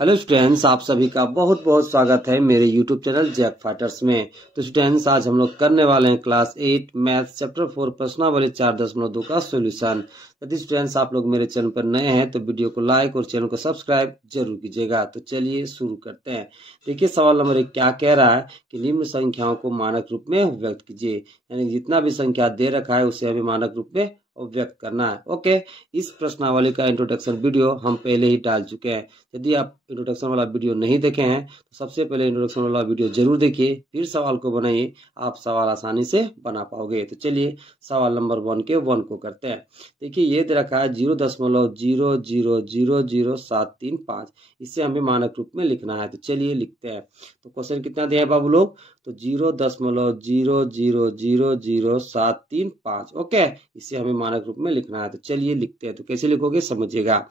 Hello students, आप सभी का बहुत बहुत स्वागत है मेरे यूट्यूब चैनल जैक फाइटर्स में। तो स्टूडेंट्स, आज हम लोग करने वाले हैं क्लास 8 मैथ चैप्टर 4 प्रश्नावली 4.2 का सॉल्यूशन। यदि स्टूडेंट्स आप लोग मेरे चैनल पर नए हैं तो वीडियो को लाइक और चैनल को सब्सक्राइब जरूर कीजिएगा। तो चलिए शुरू करते हैं। देखिए सवाल नंबर 1 क्या कह रहा है कि निम्न संख्याओं को मानक रूप में व्यक्त कीजिए। यानी जितना भी संख्या दे रखा है उसे हमें मानक रूप में व्यक्त करना है। ओके, इस प्रश्नावली का इंट्रोडक्शन वीडियो हम पहले ही डाल चुके हैं। यदि आप इंट्रोडक्शन वाला वीडियो नहीं देखे हैं तो सबसे पहले इंट्रोडक्शन वाला वीडियो जरूर देखिए, फिर सवाल को बनाइए। आप सवाल आसानी से बना पाओगे। तो चलिए सवाल नंबर 1 के 1 को करते हैं। देखिए ये दे रखा है 0.0000735। इसे हमें मानक रूप में लिखना है। तो चलिए लिखते हैं। तो क्वेश्चन कितना दिया है बाबू लोग? तो 0.0000735। ओके, इसे हमें मानक रूप में लिखना है। तो चलिए लिखते हैं। तो कैसे लिखोगे समझिएगा।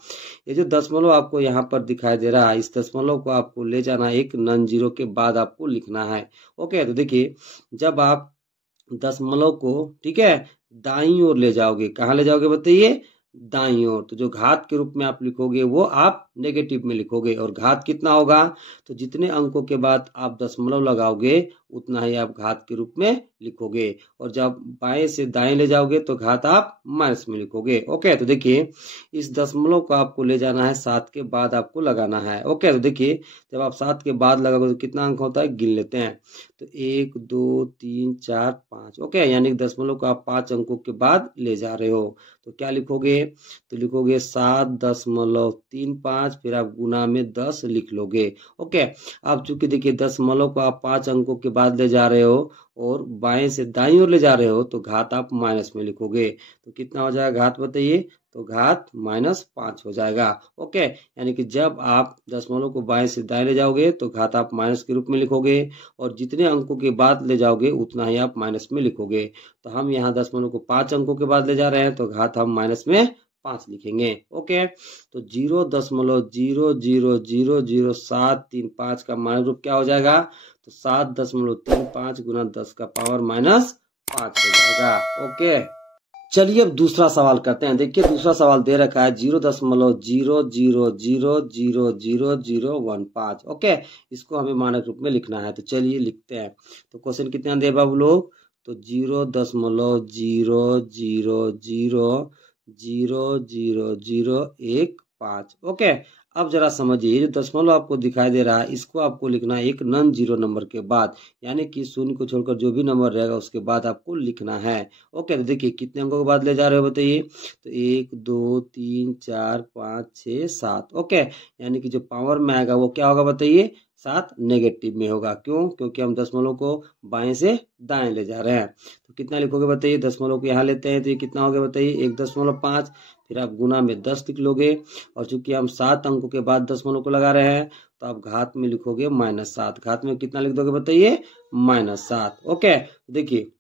ये जो दशमलव आपको यहाँ पर दिखाई दे रहा है, इस दशमलव को आपको ले जाना है एक नॉन जीरो के बाद आपको लिखना है। ओके, तो देखिए जब आप दशमलव को, ठीक है, दाईं ओर ले जाओगे, कहाँ ले जाओगे बताइए? दाईं ओर। तो जो घात के रूप में आप लिखोगे वो आप नेगेटिव में लिखोगे। और घात कितना होगा? तो जितने अंकों के बाद आप दशमलव लगाओगे उतना ही आप घात के रूप में लिखोगे। और जब बाएं से दाएं ले जाओगे तो घात आप माइनस में लिखोगे। ओके, तो देखिए इस दशमलव को आपको ले जाना है 7 के बाद आपको लगाना है। ओके, तो देखिए जब आप 7 के बाद लगाओगे तो कितना अंक होता है गिन लेते हैं। तो 1 2 3 4 5। ओके, यानी दशमलव को आप 5 अंकों के बाद ले जा रहे हो। तो क्या लिखोगे? तो लिखोगे 7.35, फिर आप गुना में 10 लिख लोगे। ओके, अब चूंकि देखिए दशमलव को आप 5 अंकों के बाद ले जा रहे हो और बाएं से दाईं ओर ले जा रहे हो तो घात आप माइनस में लिखोगे। तो कितना हो जाएगा घात बताइए? तो घात -5 हो जाएगा। ओके, यानी कि जब आप दशमलव को बाएं से दाएं ले जाओगे तो घात आप माइनस के रूप में लिखोगे और जितने अंकों के बाद ले जाओगे उतना ही आप माइनस में लिखोगे। तो हम यहाँ दशमलव को 5 अंकों के बाद ले जा रहे हैं तो घात हम माइनस में 5 लिखेंगे। ओके, तो 0.0000735 का मान रूप क्या हो जाएगा? तो 7.35 गुना 10 का पावर -5 हो जाएगा। ओके, चलिए अब दूसरा सवाल करते हैं। देखिए दूसरा सवाल दे रखा है 0.0000015। ओके, इसको हमें मानक रूप में लिखना है। तो चलिए लिखते हैं। तो क्वेश्चन कितना दे बाबू लोग? तो 0.0000015। ओके, अब जरा समझिए, जो दशमलव आपको दिखाई दे रहा है इसको आपको लिखना है एक नॉन जीरो नंबर के बाद, यानी कि शून्य को छोड़कर जो भी नंबर रहेगा उसके बाद आपको लिखना है। ओके, तो देखिए कितने अंकों के बाद ले जा रहे हो बताइए? तो 1 2 3 4 5 6 7। ओके, यानी कि जो पावर में आएगा वो क्या होगा बताइए? 7 नेगेटिव में होगा। क्यों? क्योंकि हम दशमलव को बाएं से दाएं ले जा रहे हैं। तो कितना लिखोगे बताइए? दशमलव को यहाँ लेते हैं तो ये कितना हो गया बताइए? 1.5। फिर आप गुना में 10 लिख लोगे और चूंकि हम 7 अंकों के बाद दशमलव को लगा रहे हैं तो आप घात में लिखोगे -7। घात में कितना लिख दोगे बताइए? -7। ओके, देखिए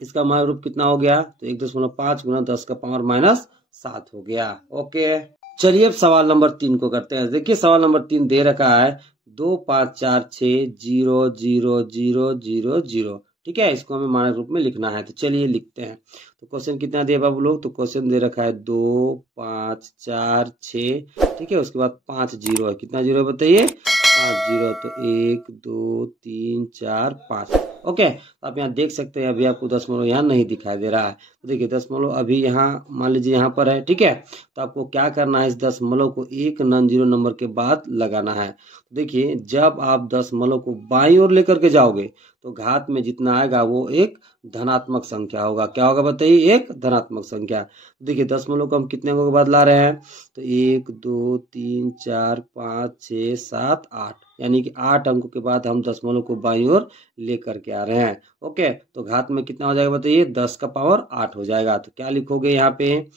इसका मान रूप कितना हो गया? तो 1.5 गुना 10 का पावर -7 हो गया। ओके, चलिए अब सवाल नंबर 3 को करते हैं। देखिए सवाल नंबर 3 दे रखा है 25460000। ठीक है, इसको हमें मानक रूप में लिखना है। तो चलिए लिखते हैं। तो क्वेश्चन कितना दिया बाबू लोग? तो क्वेश्चन दे रखा है 2 5 4 6। ठीक है, उसके बाद 5 जीरो है। कितना जीरो है बताइए? 5 जीरो। तो 1 2 3 4 5। ओके, तो आप यहाँ देख सकते हैं अभी आपको दशमलव यहाँ नहीं दिखाई दे रहा है। तो देखिए दशमलव अभी यहाँ मान लीजिए यहाँ पर है। ठीक है, तो आपको क्या करना है? इस दशमलव को एक नॉन जीरो नंबर के बाद लगाना है। तो देखिए जब आप दशमलव को बाईं ओर लेकर के जाओगे तो घात में जितना आएगा वो एक धनात्मक संख्या होगा। क्या होगा बताइए? एक धनात्मक संख्या। देखिए दशमलव को हम कितने अंकों के बाद ला रहे हैं? तो 1 2 3 4 5 6 7 8, यानी कि 8 अंकों के बाद हम दशमलव को बाईं ओर लेकर के आ रहे हैं। ओके, तो घात में कितना हो जाएगा बताइए? 10 का पावर 8 हो जाएगा। तो क्या लिखोगे यहाँ पे?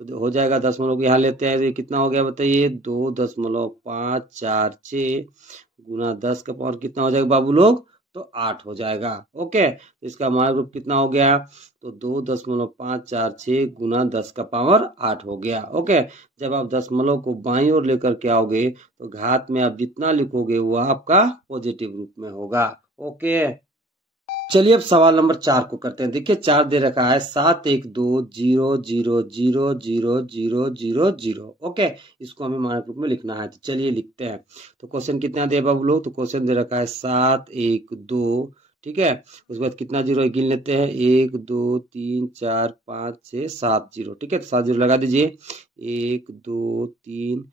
तो हो जाएगा दशमलव को यहाँ लेते हैं तो ये कितना हो गया बताइए? 2.546 गुना 10 का पावर कितना हो जाएगा बाबू लोग? तो 8 हो जाएगा। ओके, तो इसका मान रूप कितना हो गया? तो 2.546 गुना 10 का पावर 8 हो गया। ओके, जब आप दशमलव को बाईं ओर लेकर के आओगे तो घात में आप जितना लिखोगे वो आपका पॉजिटिव रूप में होगा। ओके, चलिए अब सवाल नंबर 4 को करते हैं। देखिए 4 दे रखा है 71200000000। ओके, इसको हमें मानक रूप में लिखना है, तो चलिए लिखते हैं। तो क्वेश्चन कितना दे बाबू लोग, तो क्वेश्चन दे रखा है 712, ठीक है। उसके बाद कितना जीरो है गिन लेते हैं, 1 2 3 4 5 6 7 जीरो, ठीक है। तो 7 जीरो लगा दीजिए, 1 2 3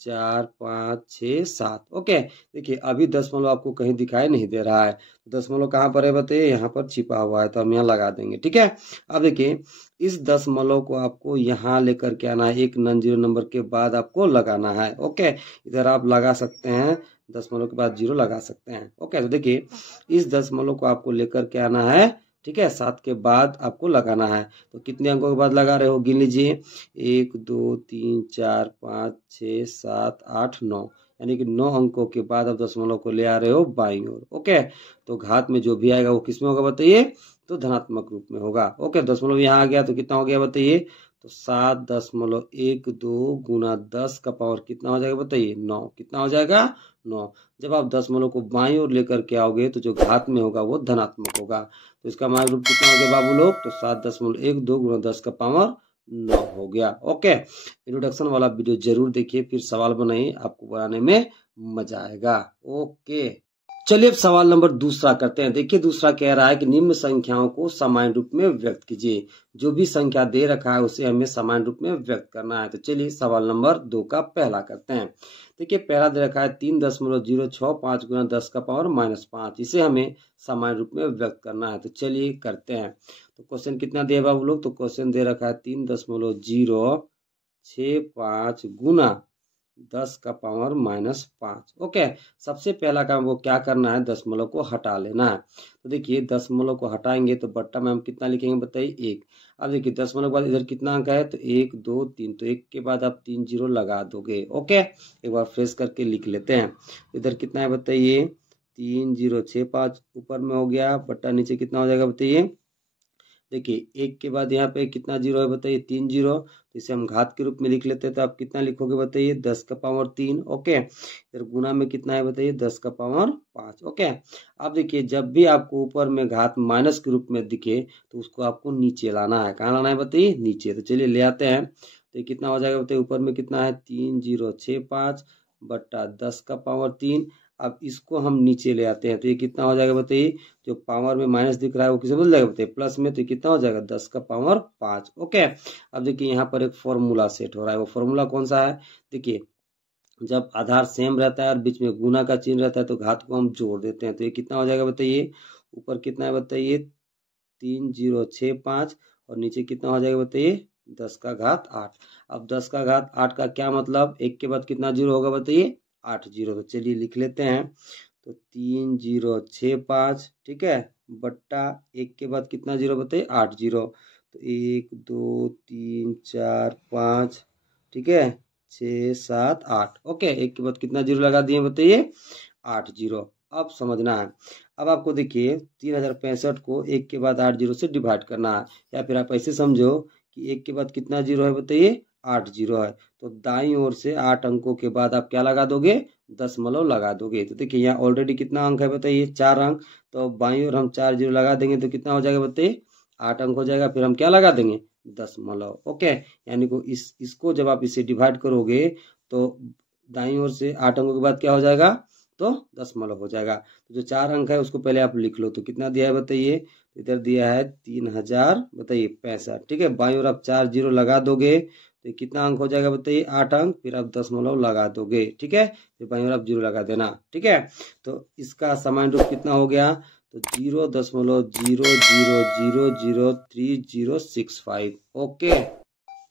4 5 6 7। ओके, देखिए अभी दशमलव आपको कहीं दिखाई नहीं दे रहा है, दशमलव कहाँ पर है बताइए, यहाँ पर छिपा हुआ है, तो हम यहाँ लगा देंगे, ठीक है। अब देखिए इस दशमलव को आपको यहाँ लेकर के आना है, एक नॉन जीरो नंबर के बाद आपको लगाना है। ओके, इधर आप लगा सकते हैं, दशमलव के बाद जीरो लगा सकते हैं। ओके, तो देखिए इस दशमलव को आपको लेकर के आना है, ठीक है, 7 के बाद आपको लगाना है। तो कितने अंकों के बाद लगा रहे हो गिन लीजिए, 1 2 3 4 5 6 7 8 9, यानी कि 9 अंकों के बाद आप दशमलव को ले आ रहे हो बाईं ओर। ओके, तो घात में जो भी आएगा वो किस में होगा बताइए, तो धनात्मक रूप में होगा। ओके, दशमलव यहाँ आ गया तो कितना हो गया बताइए, तो 7.12 गुना 10 का पावर कितना हो जाएगा बताइए, 9। कितना हो जाएगा, 9। जब आप दशमलव को बाईं ओर लेकर के आओगे तो जो घात में होगा वो धनात्मक होगा। तो इसका मान रूप कितना हो गया बाबू लोग, तो 7.12 गुना 10 का पावर 9 हो गया। ओके, इंट्रोडक्शन वाला वीडियो जरूर देखिए, फिर सवाल बनाइए, आपको बनाने में मजा आएगा। ओके, चलिए अब सवाल नंबर दूसरा करते हैं। देखिए दूसरा कह रहा है कि निम्न संख्याओं को समान रूप में व्यक्त कीजिए। जो भी संख्या दे रखा है उसे हमें समान रूप में व्यक्त करना है। तो चलिए सवाल नंबर 2 का पहला करते हैं। देखिए पहला दे रखा है 3.065 गुना 10 का पावर -5, इसे हमें समान रूप में व्यक्त करना है। तो चलिए करते हैं। तो क्वेश्चन कितना दिया बाबू लोग, तो क्वेश्चन दे रखा है 3.065 गुना 10 का पावर -5। ओके, सबसे पहला काम वो क्या करना है, दशमलव को हटा लेना है। तो देखिए दशमलव को हटाएंगे तो बट्टा में हम कितना लिखेंगे बताइए, 1। अब देखिए दशमलव के बाद इधर कितना अंक है, तो 1 2 3, तो 1 के बाद आप 3 जीरो लगा दोगे। ओके, एक बार फ्रेश करके लिख लेते हैं। इधर कितना है बताइए, 3065 ऊपर में हो गया, बट्टा नीचे कितना हो जाएगा बताइए। देखिए 1 के बाद यहाँ पे कितना जीरो है बताइए, 3 जीरो, तो इसे हम घात के रूप में लिख लेते हैं। तो आप कितना लिखोगे बताइए, 10 का पावर 3। ओके, फिर गुना में कितना है बताइए, 10 का पावर 5। ओके, अब देखिए जब भी आपको ऊपर में घात माइनस के रूप में दिखे तो उसको आपको नीचे लाना है। कहाँ लाना है बताइए, नीचे। तो चलिए ले आते हैं। तो ये कितना हो जाएगा बताइए, ऊपर में कितना है 3065 बट्टा 10 का पावर 3। अब इसको हम नीचे ले आते हैं तो ये कितना हो जाएगा बताइए, जो पावर में माइनस दिख रहा है वो किसे बदल जाएगा बताइए, प्लस में। तो ये कितना हो जाएगा, 10 का पावर 5। ओके, अब देखिए यहाँ पर एक फॉर्मूला सेट हो रहा है। वो फॉर्मूला कौन सा है, देखिए जब आधार सेम रहता है और बीच में गुना का चिन्ह रहता है तो घात को हम जोड़ देते हैं। तो ये कितना हो जाएगा बताइए, ऊपर कितना है बताइए 3065 और नीचे कितना हो जाएगा बताइए, 10 का घात 8। अब 10 का घात 8 का क्या मतलब, 1 के बाद कितना जीरो होगा बताइए, 8 जीरो। तो चलिए लिख लेते हैं। तो 3065, ठीक है, बट्टा 1 के बाद कितना जीरो बताइए, 8 जीरो। तो 1 2 3 4 5, ठीक है, 6 7 8। ओके, 1 के बाद कितना जीरो लगा दिए बताइए, 8 जीरो। अब समझना है। अब आपको देखिए 3065 को 1 के बाद 8 जीरो से डिवाइड करना है, या फिर आप ऐसे समझो कि 1 के बाद कितना जीरो है बताइए, 8 जीरो है। तो दाईं ओर से 8 अंकों के बाद आप क्या लगा दोगे, दशमलव लगा दोगे। तो देखिए यहाँ ऑलरेडी कितना अंक है बताइए, 4 अंक। तो बाईं ओर हम 4 जीरो लगा देंगे तो कितना हो जाएगा बताइए, 8 अंक हो जाएगा। फिर हम क्या लगा देंगे, दशमलव। ओके, यानी को इसको जब आप इसे डिवाइड करोगे तो दाईं ओर से 8 अंकों के बाद क्या हो जाएगा, तो दशमलव हो जाएगा। तो जो 4 अंक है उसको पहले आप लिख लो। तो कितना दिया है बताइए, इधर दिया है 3000 बताइए 65, ठीक है। बाईं ओर आप 4 जीरो लगा दोगे तो कितना अंक हो जाएगा बताइए, 8 अंक। फिर आप दशमलव लगा दोगे, ठीक है। फिर बाईं ओर आप जीरो लगा देना, ठीक है। तो इसका समान रूप कितना हो गया, तो 0.00003065। ओके,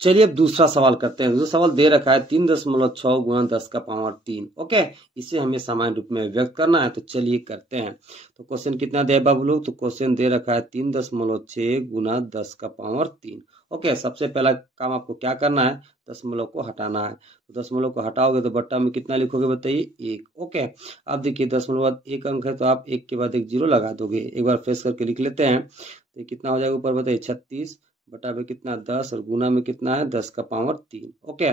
चलिए अब दूसरा सवाल करते हैं। दूसरा सवाल दे रखा है 3.6 गुना 10 का पावर 3। ओके, इसे हमें समान रूप में व्यक्त करना है। तो चलिए करते हैं। तो क्वेश्चन कितना दे बाबू लोग, तो क्वेश्चन दे रखा है 3.6 गुना 10 का पावर 3। ओके, सबसे पहला काम आपको क्या करना है, दशमलव को हटाना है। तो दशमलव को हटाओगे तो बट्टा में कितना लिखोगे बताइए, 1। ओके, अब देखिए दशमलव बाद 1 अंक है तो आप 1 के बाद 1 जीरो लगा दोगे। एक बार फ्रेश करके लिख लेते हैं। तो ये कितना हो जाएगा ऊपर बताइए, 36 बटा में कितना 10 और गुना में कितना है, 10 का पावर 3। ओके,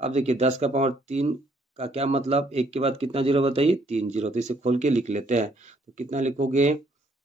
अब देखिए 10 का पावर 3 का क्या मतलब, 1 के बाद कितना जीरो बताइए, 3 जीरो। तो इसे खोल के लिख लेते हैं। तो कितना लिखोगे,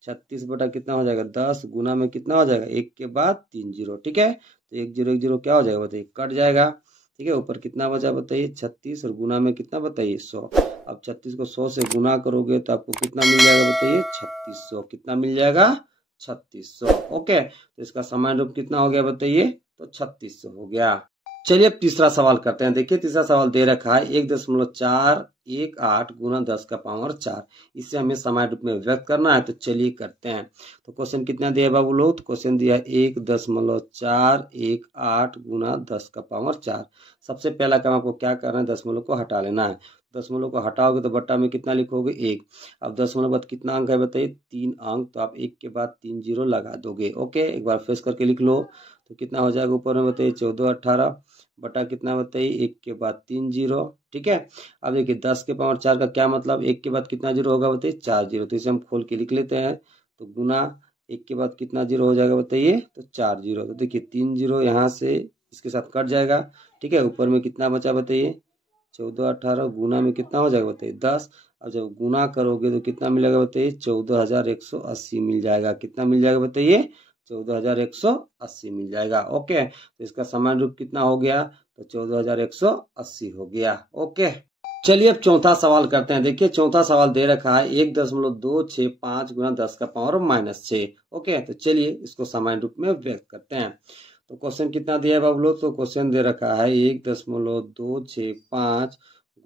36 बटा कितना हो जाएगा 10 गुना में कितना हो जाएगा 1 के बाद 3 जीरो। ठीक है, तो 1 0 क्या हो जाएगा बताइए, कट जाएगा। ठीक है, ऊपर कितना बचा बताइए 36 और गुना में कितना बताइए 100। अब 36 को 100 से गुना करोगे तो आपको कितना मिल जाएगा बताइए 3600। कितना मिल जाएगा 3600। ओके, तो इसका सामान्य रूप कितना हो गया बताइए, तो 3600 हो गया। चलिए अब तीसरा सवाल करते हैं। देखिए तीसरा सवाल दे रखा है 1.418 गुना 10 का पावर 4। इसे हमें सामान्य रूप में व्यक्त करना है, तो चलिए करते हैं। तो क्वेश्चन कितना दिया है बाबू लोग, तो क्वेश्चन दिया है 1.418 गुना 10 का पावर 4। सबसे पहला काम आपको क्या करना है, दशमलव को हटा लेना है। दशमलव को हटाओगे तो बट्टा में कितना लिखोगे 1। अब दशमलव बाद कितना अंक है बताइए 3 अंक, तो आप 1 के बाद 3 जीरो लगा दोगे। ओके, एक बार फेस करके लिख लो, तो कितना हो जाएगा ऊपर में बताइए 14 18 बटा कितना बताइए 1 के बाद 3 जीरो। ठीक है, अब देखिए 10 के पावर 4 का क्या मतलब, 1 के बाद कितना जीरो होगा बताइए 4 जीरो। तो इसे हम खोल के लिख लेते हैं, तो गुना 1 के बाद कितना जीरो हो जाएगा बताइए, तो 4 जीरो। तो देखिए 3 जीरो यहाँ से इसके साथ कट जाएगा। ठीक है, ऊपर में कितना बचा बताइए 14 18 गुना में कितना हो जाएगा बताइए 10। अब जब गुना करोगे तो कितना मिलेगा बताइए 14180 मिल जाएगा। कितना मिल जाएगा बताइए 14180 मिल जाएगा। ओके, तो इसका समान रूप कितना हो गया, तो 14180 हो गया। ओके, चलिए अब चौथा सवाल करते हैं। देखिए चौथा सवाल दे रखा है 1.265 गुना 10 का पावर -6। ओके, तो चलिए इसको सामान्य रूप में व्यक्त करते हैं। तो क्वेश्चन कितना दिया है बाबू लोग, तो क्वेश्चन दे रखा है 1.265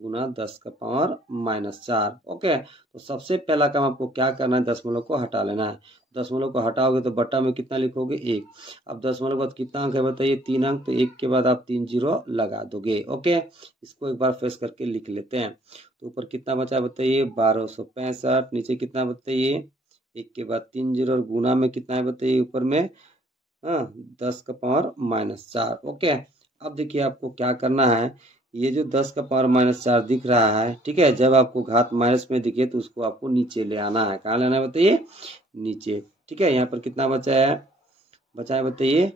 गुना 10 का पावर -4। ओके, तो सबसे पहला काम आपको क्या करना है, दशमलव को हटा लेना है। दशमलव को हटाओगे तो बट्टा में कितना लिखोगे 1। अब दशमलव के बाद कितना अंक है बताइए 3 अंक, तो 1 के बाद आप 3 जीरो लगा दोगे। ओके, इसको एक बार फेस करके लिख लेते हैं। तो ऊपर कितना बचा बताइए 1265, नीचे कितना बताइए 1 के बाद 3 जीरो और गुना में कितना है बताइए ऊपर में 10 का पावर -4। ओके, अब देखिए आपको क्या करना है, ये जो 10 का पावर -4 दिख रहा है, ठीक है, जब आपको घात माइनस में दिखे तो उसको आपको नीचे ले आना है। कहाँ लेना है बताइए, नीचे। ठीक है, यहाँ पर कितना बचा है बताइए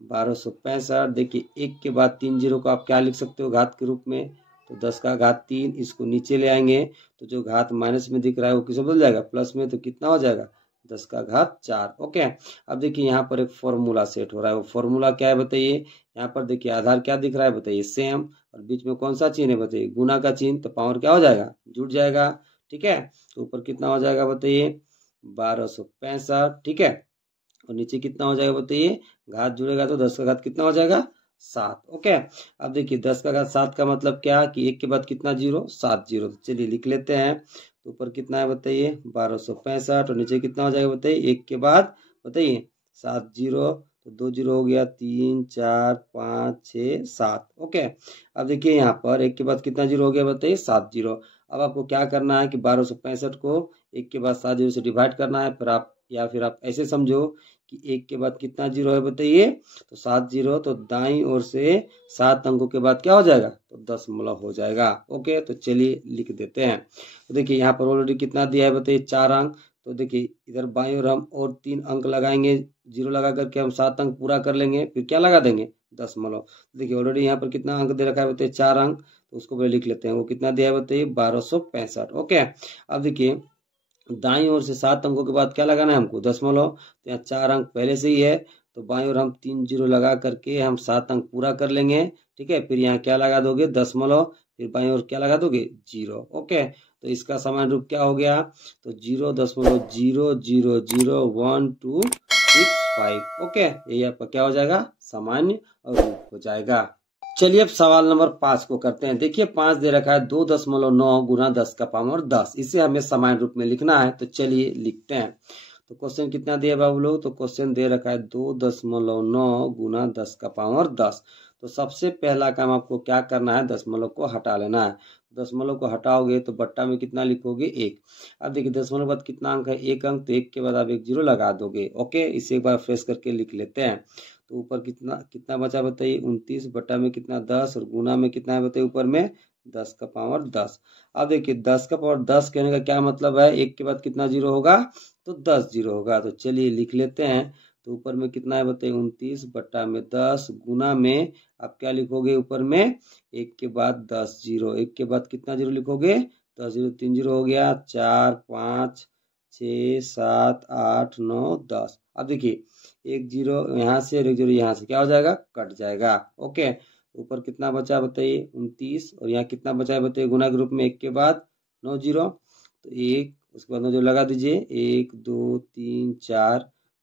1265। देखिए 1 के बाद 3 जीरो को आप क्या लिख सकते हो घात के रूप में, तो 10 का घात 3, इसको नीचे ले आएंगे तो जो घात माइनस में दिख रहा है वो किस बदल जाएगा प्लस में, तो कितना हो जाएगा 10 का घात 4। ओके, अब देखिए यहाँ पर एक फॉर्मूला सेट हो रहा है। वो फॉर्मूला क्या है बताइए, यहाँ पर देखिए आधार क्या दिख रहा है बताइए सेम, और बीच में कौन सा चिन्ह है बताइए गुना का चिन्ह, तो पावर क्या हो जाएगा जुड़ जाएगा। ठीक है, तो ऊपर कितना हो जाएगा बताइए 1265। ठीक है, और नीचे कितना हो जाएगा बताइए, घात जुड़ेगा तो 10 का घात कितना हो जाएगा 7। ओके, अब देखिए 10 का घात 7 का मतलब क्या कि 1 के बाद कितना जीरो 7 जीरो। तो चलिए लिख लेते हैं, तो ऊपर कितना है बताइए 1265 और नीचे कितना हो जाएगा बताइए 1 के बाद बताइए 7 जीरो, तो 2 जीरो हो गया 3 4 5 6 7। ओके, अब देखिए यहाँ पर 1 के बाद कितना जीरो हो गया बताइए 7 जीरो। अब आपको क्या करना है कि 1265 को 1 के बाद 7 जीरो से डिवाइड करना है, फिर आप या फिर आप ऐसे समझो कि 1 के बाद कितना जीरो है बताइए, तो 7 जीरो, तो दाईं ओर से 7 अंकों के बाद क्या हो जाएगा, तो दशमलव हो जाएगा। ओके, तो चलिए लिख देते हैं। तो देखिए यहाँ पर ऑलरेडी कितना दिया है बताइए 4 अंक, तो देखिए इधर बाईं ओर हम और 3 अंक लगाएंगे, जीरो लगा करके हम 7 अंक पूरा कर लेंगे, फिर क्या लगा देंगे दशमलव। देखिए ऑलरेडी यहाँ पर कितना अंक दे रखा है बताइए 4 अंक, तो उसको पहले लिख लेते हैं। वो कितना दिया है बताइए 1265। ओके, अब देखिए दाईं ओर से 7 अंकों के बाद क्या लगाना है हमको दशमलव, तो यहाँ 4 अंक पहले से ही है, तो बाईं ओर हम 3 जीरो लगा करके हम 7 अंक पूरा कर लेंगे। ठीक है, फिर यहाँ क्या लगा दोगे दशमलव, फिर बाईं ओर क्या लगा दोगे जीरो। ओके, तो इसका समान रूप क्या हो गया, तो 0.000125। ओके, यही आपका क्या हो जाएगा सामान्य रूप हो जाएगा। चलिए अब सवाल नंबर 5 को करते हैं। देखिए 5 दे रखा है 2.9 गुना 10 का पावर 10। इसे हमें समान रूप में लिखना है, तो चलिए लिखते हैं। तो क्वेश्चन कितना दिया बाबू लोग, तो क्वेश्चन दे रखा है 2.9 गुना 10 का पावर 10। तो सबसे पहला काम आपको क्या करना है, दशमलव को हटा लेना है। दशमलव को हटाओगे तो बट्टा में कितना लिखोगे 1। अब देखिए दशमलव के बाद कितना अंक है 1 अंक, तो 1 के बाद आप 1 जीरो लगा दोगे। ओके, इसे एक बार फ्रेश करके लिख लेते हैं। तो ऊपर कितना कितना बचा बताइए 29 बटा में कितना 10 और गुना में कितना है बताइए ऊपर में 10 का पावर 10। अब देखिए 10 का पावर 10 कहने का क्या मतलब है, 1 के बाद कितना जीरो होगा, तो 10 जीरो होगा। तो चलिए लिख लेते हैं। तो ऊपर में कितना है बताइए 29 बटा में 10 गुना में आप क्या लिखोगे ऊपर में 1 के बाद 10 जीरो, 1 के बाद कितना जीरो लिखोगे 10 जीरो, 3 जीरो हो गया 4 5 6 7 8 9 10। अब देखिए 1 0 यहाँ से और 1 0 यहाँ से क्या हो जाएगा, कट जाएगा। ओके, ऊपर कितना बचा बताइए 29, और यहाँ कितना बचा है बताइए गुना के रूप में 1 के बाद 9 0, तो 1 उसके बाद 9 0 लगा दीजिए, 1 2 3 4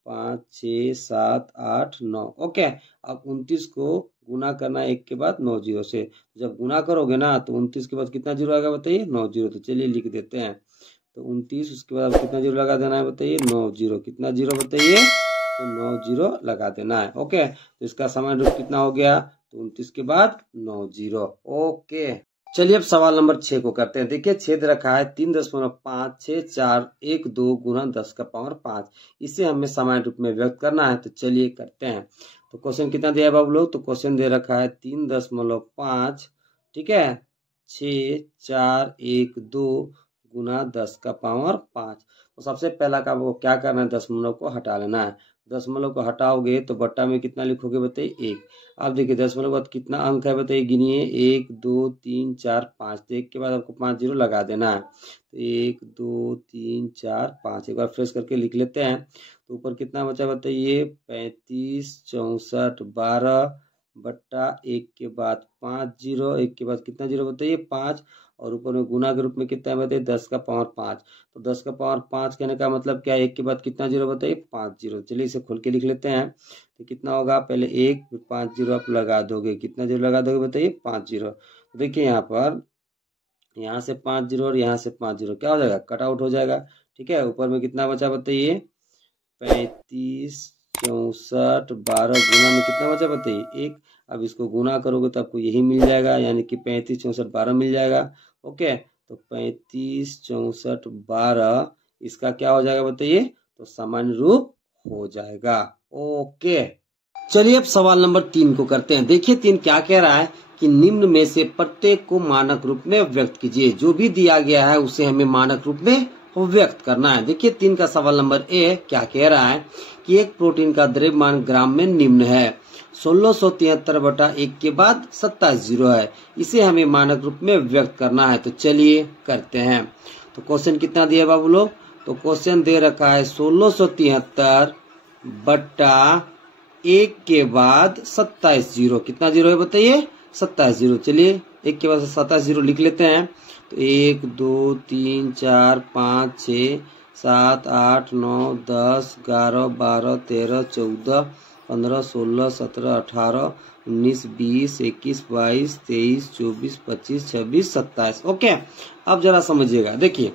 5 6 7 8 9। ओके, अब 29 को गुना करना है 1 के बाद 9 0 से। जब गुना करोगे ना तो 29 के बाद कितना जीरो आएगा बताइए 9 0। तो चलिए लिख देते हैं। तो 29 उसके बाद कितना जीरो लगा देना है बताइए 9 0। कितना जीरो बताइए, तो 9 0 लगा देना है। ओके, तो इसका सामान्य रूप कितना हो गया, तो 29 के बाद 9 0। ओके, चलिए अब सवाल नंबर 6 को करते हैं। देखिए छेद रखा है 3.56412 गुना 10 का पावर 5। इसे हमें सामान्य रूप में व्यक्त करना है। तो चलिए करते हैं। तो क्वेश्चन कितना दिया है बाबू लोग, तो क्वेश्चन दे रखा है 3.5, ठीक है, 6412 गुना 10 का पावर 5। तो सबसे पहला का वो क्या करना है, दशमलव को हटा लेना है। दशमलव को हटाओगे तो बट्टा में कितना लिखोगे बताइए 1। अब देखिए दशमलव के बाद कितना अंक है बताइए, गिनिए 1 2 3 4 5। तो 1 के बाद आपको 5 0 लगा देना है। तो 1 2 3 4 5 एक बार फ्रेश करके लिख लेते हैं। तो ऊपर कितना बचा बताइए 35 64 12 बट्टा 1 के बाद 5 0, 1 के बाद कितना जीरो बताइए 5, और ऊपर में गुना के रूप में कितना है बताइए 10 का पावर 5। तो 10 का पावर 5 कहने का मतलब क्या है, 1 के बाद कितना जीरो बताइए 5 0। चलिए इसे खोल के लिख लेते हैं। तो कितना होगा, पहले 1 फिर 5 0 आप लगा दोगे, कितना जीरो लगा दोगे बताइए 5 0। तो देखिए यहाँ पर यहाँ से 5 0 और यहाँ से 5 0 क्या हो जाएगा, कट आउट हो जाएगा। ठीक है, ऊपर में कितना बचा बताइए 35 64 12 गुना में कितना बचा बताइए 1। अब इसको गुना करोगे तो आपको यही मिल जाएगा, यानी कि 35 64 12 मिल जाएगा। ओके, तो 35 64 12 इसका क्या हो जाएगा बताइए, तो सामान्य रूप हो जाएगा। ओके, चलिए अब सवाल नंबर 3 को करते हैं। देखिए 3 क्या कह रहा है कि निम्न में से प्रत्येक को मानक रूप में व्यक्त कीजिए। जो भी दिया गया है उसे हमें मानक रूप में व्यक्त करना है। देखिए 3 का सवाल नंबर ए क्या कह रहा है कि एक प्रोटीन का द्रव्यमान ग्राम में निम्न है, 1673/1 के बाद 27 0 है। इसे हमें मानक रूप में व्यक्त करना है। तो चलिए करते हैं। तो क्वेश्चन कितना दिया बाबू लोग, तो क्वेश्चन दे रखा है 1673/1 के बाद 27 0। कितना जीरो है बताइए 27 0। चलिए 1 के बाद 27 0 लिख लेते हैं। तो 1 2 3 4 5 6 7 8 9 10 11 12 13 14 15 16 17 18 19 20 21 22 23 24 25 26 27। ओके, अब जरा समझिएगा। देखिए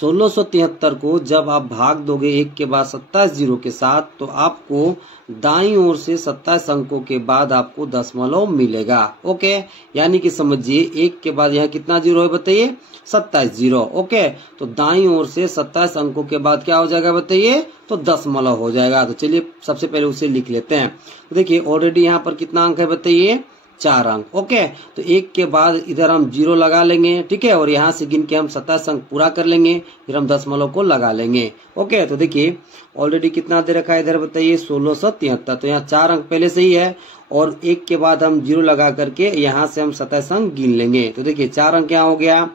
1673 को जब आप भाग दोगे 1 के बाद 27 0 के साथ, तो आपको दाईं ओर से 27 अंकों के बाद आपको दशमलव मिलेगा। ओके, यानी कि समझिए 1 के बाद यहाँ कितना जीरो है बताइए 27 0। ओके, तो दाईं ओर से 27 अंकों के बाद क्या हो जाएगा बताइए, तो दशमलव हो जाएगा। तो चलिए सबसे पहले उसे लिख लेते हैं। तो देखिए ऑलरेडी यहाँ पर कितना अंक है बताइए 4 अंक। ओके, तो 1 के बाद इधर हम 0 लगा लेंगे, ठीक है, और यहाँ से गिन के हम 27 अंक पूरा कर लेंगे, फिर हम दशमलव को लगा लेंगे। ओके, तो देखिए ऑलरेडी कितना दे रखा है इधर बताइए 1673। तो यहाँ 4 अंक पहले से ही है, और 1 के बाद हम 0 लगा करके यहाँ से हम 27 अंक गिन लेंगे। तो देखिए 4 अंक यहाँ हो गया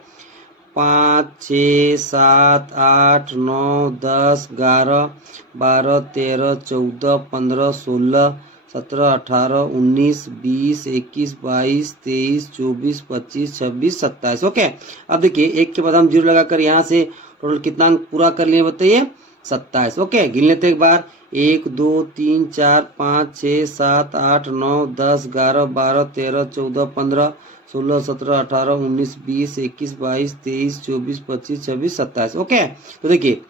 5 6 7 8 9 10 11 12 13 14 15 16 17 18 19 20 21 22 23 24 25 26 27। ओके, अब देखिए 1 के बाद हम 0 लगाकर यहाँ से टोटल कितना अंक पूरा कर लिए बताइए 27। ओके, गिन लेते एक बार 1 2 3 4 5 6 7 8 9 10 11 12 13 14 15 16 17 18 19 20 21 22 23 24 25 26 27। ओके, तो देखिए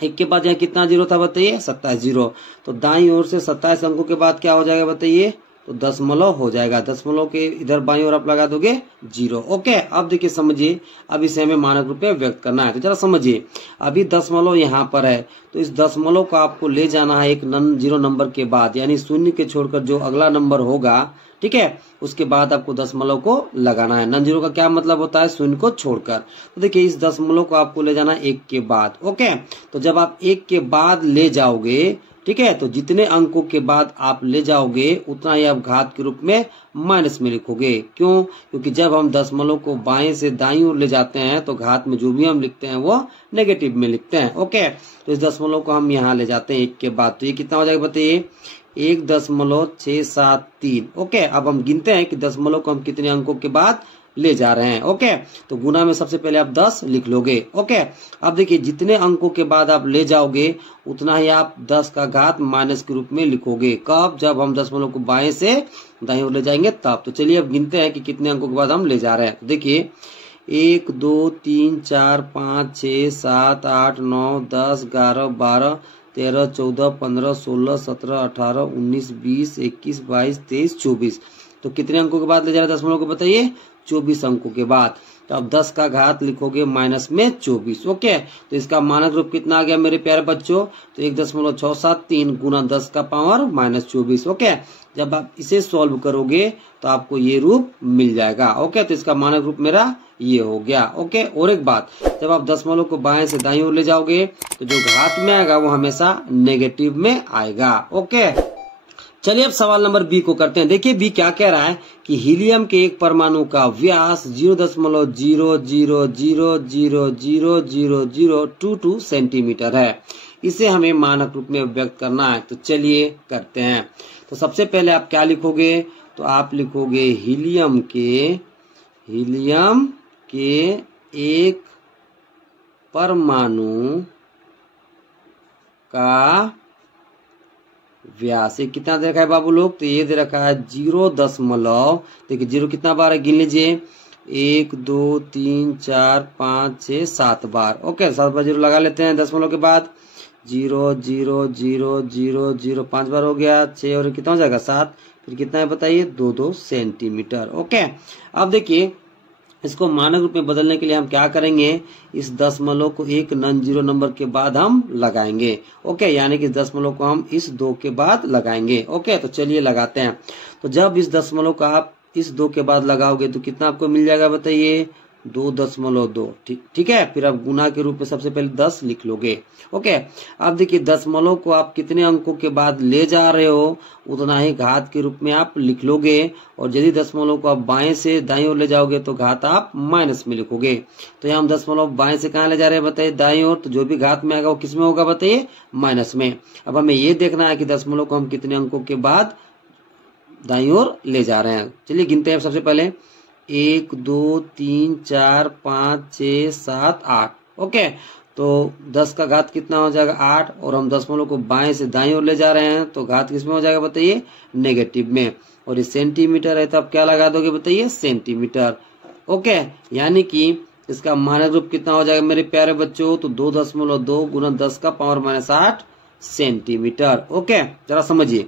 1 के बाद यहाँ कितना जीरो था बताइए 27 0। तो दाईं ओर से 27 अंकों के बाद क्या हो जाएगा बताइए, तो दशमलव हो जाएगा। दशमलव के इधर बाईं ओर आप लगा दोगे 0। ओके, अब देखिए समझिए, अब इसे हमें मानक रूप में व्यक्त करना है। तो जरा समझिए, अभी दशमलव यहाँ पर है, तो इस दशमलव को आपको ले जाना है एक नॉन जीरो नंबर के बाद, यानी शून्य के छोड़कर जो अगला नंबर होगा, ठीक है, उसके बाद आपको दशमलव को लगाना है। नॉन जीरो का क्या मतलब होता है, शून्य को छोड़कर। तो देखिए इस दशमलव को आपको ले जाना 1 के बाद। ओके, तो जब आप 1 के बाद ले जाओगे, ठीक है। तो जितने अंकों के बाद आप ले जाओगे उतना ही आप घात के रूप में माइनस में लिखोगे। क्यों? क्योंकि जब हम दशमलव को बाएं से दाईं ओर ले जाते हैं तो घात में जो भी हम लिखते हैं वो नेगेटिव में लिखते हैं। ओके, तो इस दशमलव को हम यहाँ ले जाते हैं 1 के बाद, तो ये कितना हो जाएगा बताइए? 1.673। ओके, अब हम गिनते हैं कि दशमलव को हम कितने अंकों के बाद ले जा रहे हैं। ओके, तो गुना में सबसे पहले आप 10 लिख लोगे। ओके, अब देखिए जितने अंकों के बाद आप ले जाओगे उतना ही आप 10 का घात माइनस के रूप में लिखोगे। कब? जब हम दशमलव को बाएं से दाईं ओर ले जाएंगे तब। तो चलिए अब गिनते हैं कि कितने अंकों के बाद हम ले जा रहे हैं। तो देखिए 1 2 3 4 5 6 7 8 9 10 11 12 13 14 15 16 17 18 19 20 21 22 23 24। तो कितने अंकों के बाद ले जा रहे हैं दशमलव को बताइए? 24 अंकों के बाद। तो अब 10 का घात लिखोगे माइनस में 24। ओके, तो इसका मानक रूप कितना आ गया मेरे प्यारे बच्चों? तो 1.673 गुना 10 का पावर माइनस 24। ओके, जब आप इसे सॉल्व करोगे तो आपको ये रूप मिल जाएगा। ओके, तो इसका मानक रूप मेरा ये हो गया। ओके, और एक बात, जब आप दशमलव को बाएं से दाईं ओर ले जाओगे तो जो घात में आएगा वो हमेशा नेगेटिव में आएगा। ओके, चलिए अब सवाल नंबर बी को करते हैं। देखिए बी क्या कह रहा है कि हीलियम के एक परमाणु का व्यास 0.000000022 सेंटीमीटर है। इसे हमें मानक रूप में व्यक्त करना है। तो चलिए करते हैं। तो सबसे पहले आप क्या लिखोगे? तो आप लिखोगे हीलियम के एक परमाणु का व्यास कितना दे रखा है बाबू लोग? तो ये दे रखा है 0. देखिए 0 कितना बार है गिन लीजिए, 1 2 3 4 5 6 7 बार। ओके, 7 बार 0 लगा लेते हैं दशमलव के बाद। 0 0 0 0 0 5 बार हो गया, 6 और कितना हो जाएगा 7, फिर कितना है बताइए? 2 सेंटीमीटर। ओके, अब देखिए इसको मानक रूप में बदलने के लिए हम क्या करेंगे? इस दशमलव को एक नॉन जीरो नंबर के बाद हम लगाएंगे। ओके, यानी कि इस दशमलव को हम इस 2 के बाद लगाएंगे। ओके, तो चलिए लगाते हैं। तो जब इस दशमलव को आप इस 2 के बाद लगाओगे तो कितना आपको मिल जाएगा बताइए? 2.2। ठीक है, फिर आप गुना के रूप में सबसे पहले 10 लिख लोगे। ओके, अब देखिए दशमलव को आप कितने अंकों के बाद ले जा रहे हो उतना ही घात के रूप में आप लिख लोगे, और यदि दशमलव को आप बाएं से दाईं ओर ले जाओगे तो घात आप माइनस में लिखोगे। तो यहाँ हम दशमलव बाएं से कहाँ ले जा रहे हैं बताइए? दाईं ओर। तो जो भी घात में आएगा वो किस में होगा बताइए? माइनस में। अब हमें ये देखना है कि दशमलव को हम कितने अंकों के बाद दाईं ओर ले जा रहे हैं। चलिए गिनते हैं सबसे पहले। 1 2 3 4 5 6 7 8। ओके, तो 10 का घात कितना हो जाएगा? 8, और हम दशमलव को बाएं से दाईं ओर ले जा रहे हैं तो घात किस में हो जाएगा बताइए? नेगेटिव में। और ये सेंटीमीटर है तो आप क्या लगा दोगे बताइए? सेंटीमीटर। ओके, यानी कि इसका मानक रूप कितना हो जाएगा मेरे प्यारे बच्चों? तो 2.2 गुना 10 का पावर माइनस 8 सेंटीमीटर। ओके, जरा समझिए।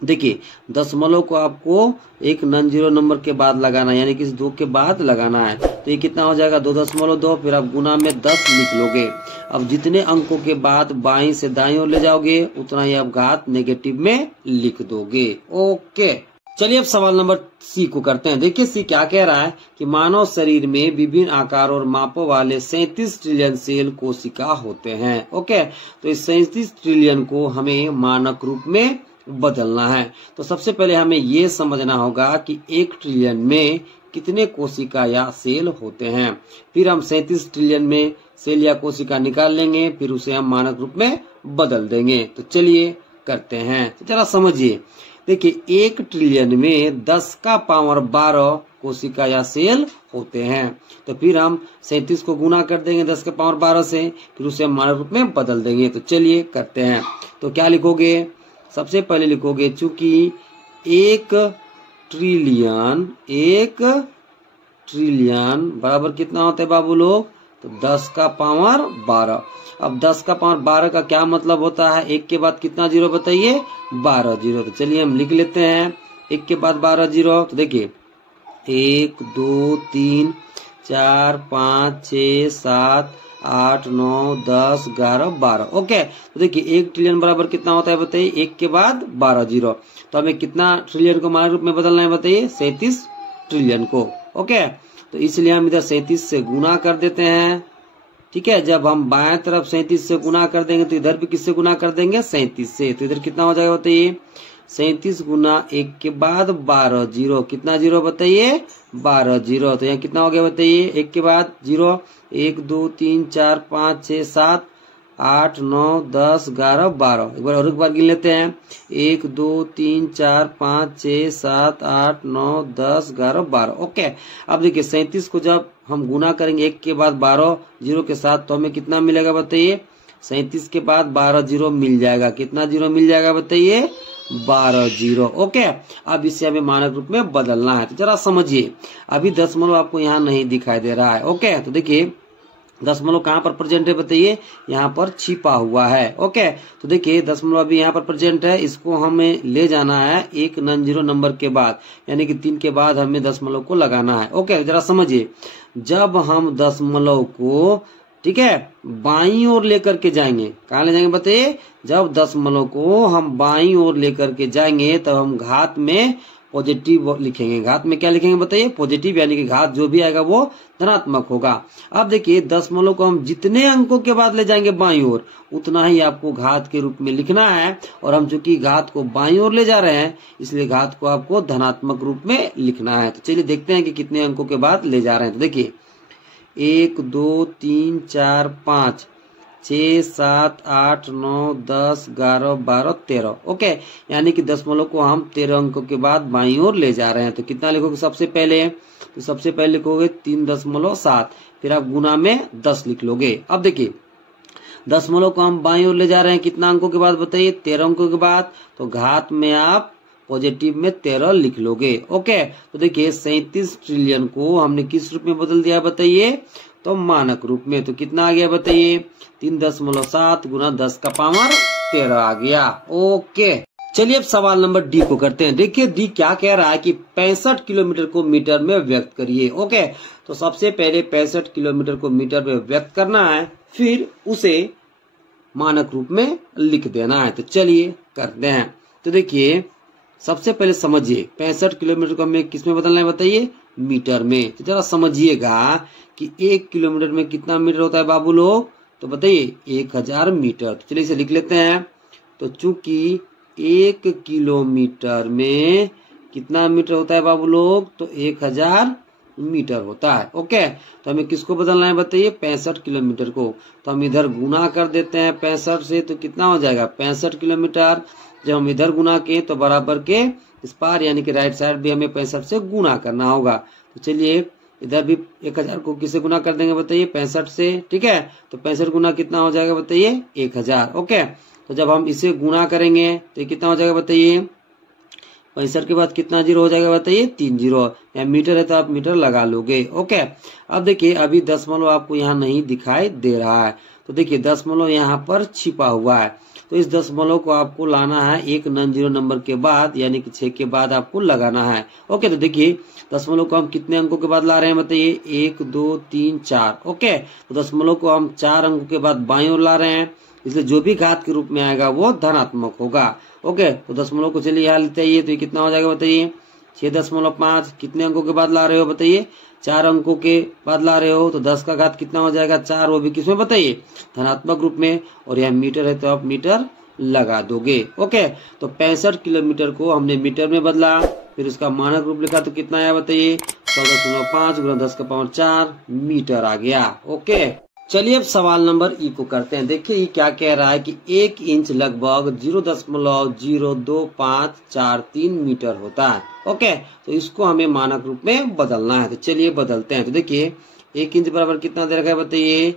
देखिए दशमलव को आपको एक नॉन जीरो नंबर के बाद लगाना है, यानी कि इस 2 के बाद लगाना है। तो ये कितना हो जाएगा? 2.2, फिर आप गुना में 10 लिख लोगे। अब जितने अंकों के बाद बाईं से दाईं ओर ले जाओगे उतना ही आप घात नेगेटिव में लिख दोगे। ओके, चलिए अब सवाल नंबर सी को करते हैं। देखिए सी क्या कह रहा है कि मानव शरीर में विभिन्न आकार और मापों वाले 37 ट्रिलियन सेल कोशिका होते हैं। ओके, तो इस 37 ट्रिलियन को हमें मानक रूप में बदलना है। तो सबसे पहले हमें ये समझना होगा कि 1 ट्रिलियन में कितने कोशिका या सेल होते हैं। फिर हम 37 ट्रिलियन में सेल या कोशिका निकाल लेंगे, फिर उसे हम मानक रूप में बदल देंगे। तो चलिए करते हैं। तो जरा समझिए। देखिए 1 ट्रिलियन में 10 का पावर 12 कोशिका या सेल होते हैं। तो फिर हम 37 को गुना कर देंगे 10 के पावर 12 से, फिर उसे हम मानक रूप में बदल देंगे। तो चलिए करते हैं। तो क्या लिखोगे? सबसे पहले लिखोगे चूंकि 1 ट्रिलियन बराबर कितना होता है बाबू लोग? तो 10 का पावर 12। अब 10 का पावर 12 का क्या मतलब होता है? 1 के बाद कितना जीरो बताइए? 12 जीरो। तो चलिए हम लिख लेते हैं 1 के बाद 12 जीरो। तो देखिए 1 2 3 4 5 6 7 8 9 10 11 12। ओके, तो देखिए 1 ट्रिलियन बराबर कितना होता है बताइए? 1 के बाद 12 जीरो। तो हमें कितना ट्रिलियन को मानक रूप में बदलना है बताइए? 37 ट्रिलियन को। ओके, तो इसलिए हम इधर 37 से गुना कर देते हैं। ठीक है, जब हम बाएं तरफ 37 से गुना कर देंगे तो इधर भी किससे गुना कर देंगे, 37 से। तो इधर कितना हो जाएगा बताइए, 37 गुना 1 के बाद 12 जीरो, कितना जीरो बताइए, 12 जीरो। तो यहाँ कितना हो गया बताइए, 1 के बाद जीरो, 1 2 3 4 5 6 7 8 9 10 11 12। एक बार गिन लेते हैं, 1 2 3 4 5 6 7 8 9 10 11 12। ओके, अब देखिए 37 को जब हम गुना करेंगे 1 के बाद 12 जीरो के साथ तो हमें कितना मिलेगा बताइए, 37 के बाद 12 जीरो मिल जाएगा, कितना जीरो मिल जाएगा बताइए, 12 जीरो। ओके, अब इसे हमें मानक रूप में बदलना है। तो जरा समझिए, अभी दशमलव आपको यहाँ नहीं दिखाई दे रहा है। ओके, तो देखिए दशमलव कहाँ पर प्रेजेंट है बताइए, यहाँ पर छिपा हुआ है। ओके, तो देखिए दशमलव अभी यहाँ पर प्रेजेंट है, इसको हमें ले जाना है एक नॉन जीरो नंबर के बाद, यानी कि 3 के बाद हमें दशमलव को लगाना है। ओके, जरा समझिए, जब हम दशमलव को, ठीक है, बाईं ओर लेकर के जाएंगे, कहाँ ले जाएंगे बताइए, जब दशमलव को हम बाईं ओर लेकर के जाएंगे तब हम घात में पॉजिटिव लिखेंगे। घात में क्या लिखेंगे बताइए, पॉजिटिव, यानी कि घात जो भी आएगा वो धनात्मक होगा। अब देखिए दशमलव को हम जितने अंकों के बाद ले जाएंगे बाईं ओर, उतना ही आपको घात के रूप में लिखना है। और हम चूंकि घात को बाईं ओर ले जा रहे हैं, इसलिए घात को आपको धनात्मक रूप में लिखना है। तो चलिए देखते हैं कि कितने अंकों के बाद ले जा रहे हैं। तो देखिए 1 2 3 4 5 6 7 8 9 10 11 12 13। ओके, यानी कि दशमलव को हम 13 अंकों के बाद बाईं ओर ले जा रहे हैं। तो कितना लिखोगे सबसे पहले, तो सबसे पहले लिखोगे 3.7, फिर आप गुना में 10 लिख लोगे। अब देखिए दशमलव को हम बाईं ओर ले जा रहे हैं कितना अंकों के बाद बताइए, 13 अंकों के बाद, तो घात में आप पॉजिटिव में 13 लिख लोगे। ओके, तो देखिए 37 ट्रिलियन को हमने किस रूप में बदल दिया बताइए, तो मानक रूप में। तो कितना आ गया बताइए, 3.7 गुना 10 का पावर 13 आ गया। ओके, चलिए अब सवाल नंबर डी को करते हैं। देखिए डी क्या कह रहा है कि 65 किलोमीटर को मीटर में व्यक्त करिए। ओके, तो सबसे पहले 65 किलोमीटर को मीटर में व्यक्त करना है, फिर उसे मानक रूप में लिख देना है। तो चलिए करते हैं। तो देखिए सबसे पहले समझिए 65 किलोमीटर को हमें किस में बदलना है बताइए, मीटर में। तो जरा समझिएगा कि 1 किलोमीटर में कितना मीटर होता है बाबू लोग, तो बताइए 1000 मीटर। तो चलिए इसे लिख लेते हैं। तो चूंकि 1 किलोमीटर में कितना मीटर होता है बाबू लोग, तो 1000 मीटर होता है। ओके, तो हमें किसको बदलना है बताइए, 65 किलोमीटर को। तो हम इधर गुना कर देते हैं 65 से, तो कितना हो जाएगा 65 किलोमीटर। जब हम इधर गुना किए तो बराबर के इस पार, यानी कि राइट साइड भी हमें 65 से गुना करना होगा। तो चलिए इधर भी 1000 को किससे गुना कर देंगे बताइए, 65 से। ठीक है, तो 65 गुना कितना हो जाएगा बताइए, 1000। ओके, तो जब हम इसे गुना करेंगे तो कितना हो जाएगा बताइए, 65 के बाद कितना जीरो हो जाएगा बताइए, 3 जीरो। या मीटर है तो आप मीटर लगा लोगे। ओके, अब देखिए अभी दशमलव आपको यहाँ नहीं दिखाई दे रहा है, तो देखिए दशमलव यहाँ पर छिपा हुआ है। तो इस दशमलव को आपको लाना है एक नॉन जीरो नंबर के बाद, यानी कि 6 के बाद आपको लगाना है। ओके, तो देखिए दशमलव को हम कितने अंकों के बाद ला रहे हैं बताइए, 1 2 3 4। ओके, तो दशमलव को हम 4 अंकों के बाद बाईं ओर ला रहे हैं, इसलिए जो भी घात के रूप में आएगा वो धनात्मक होगा। ओके, तो दशमलव को चलिए यहाँ लेते आइए, तो ये कितना हो जाएगा बताइए, 6.5। कितने अंकों के बाद ला रहे हो बताइए, 4 अंकों के बाद ला रहे हो, तो 10 का घात कितना हो जाएगा 4, वो भी किसमें बताइए, धनात्मक रूप में। और यह मीटर है तो आप मीटर लगा दोगे। ओके, तो 65 किलोमीटर को हमने मीटर में बदला, फिर उसका मानक रूप लिखा, तो कितना आया बताइए, 14.5 गुना 10 का पावर 4 मीटर आ गया। ओके, चलिए अब सवाल नंबर ई को करते हैं। देखिए ये क्या कह रहा है कि 1 इंच लगभग 0.02543 मीटर होता है। ओके, तो इसको हमें मानक रूप में बदलना है। तो चलिए बदलते हैं। तो देखिए 1 इंच बराबर कितना दे रखा है बताइए,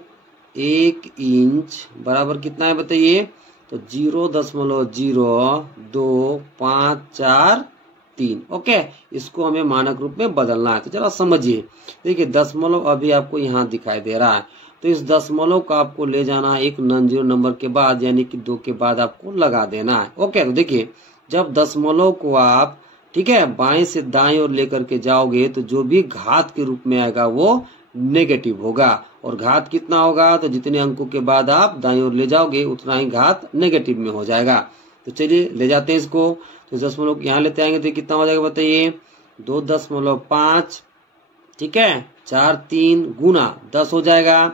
1 इंच बराबर कितना है बताइए, तो 0.02543। ओके, इसको हमें मानक रूप में बदलना है। तो जरा समझिए, देखिए दशमलव अभी आपको यहाँ दिखाई दे रहा है, तो इस दशमलव का आपको ले जाना है एक नॉन जीरो नंबर के बाद, यानी कि 2 के बाद आपको लगा देना है। ओके, तो देखिए जब दशमलव को आप, ठीक है, बाएं से दाएं ओर लेकर के जाओगे तो जो भी घात के रूप में आएगा वो नेगेटिव होगा। और घात कितना होगा, तो जितने अंकों के बाद आप दाएं ओर ले जाओगे उतना ही घात नेगेटिव में हो जाएगा। तो चलिए ले जाते हैं इसको। तो दशमलव यहाँ लेते आएंगे तो कितना हो जाएगा बताइए, 2.5, ठीक है, 4 3 गुना 10 हो जाएगा।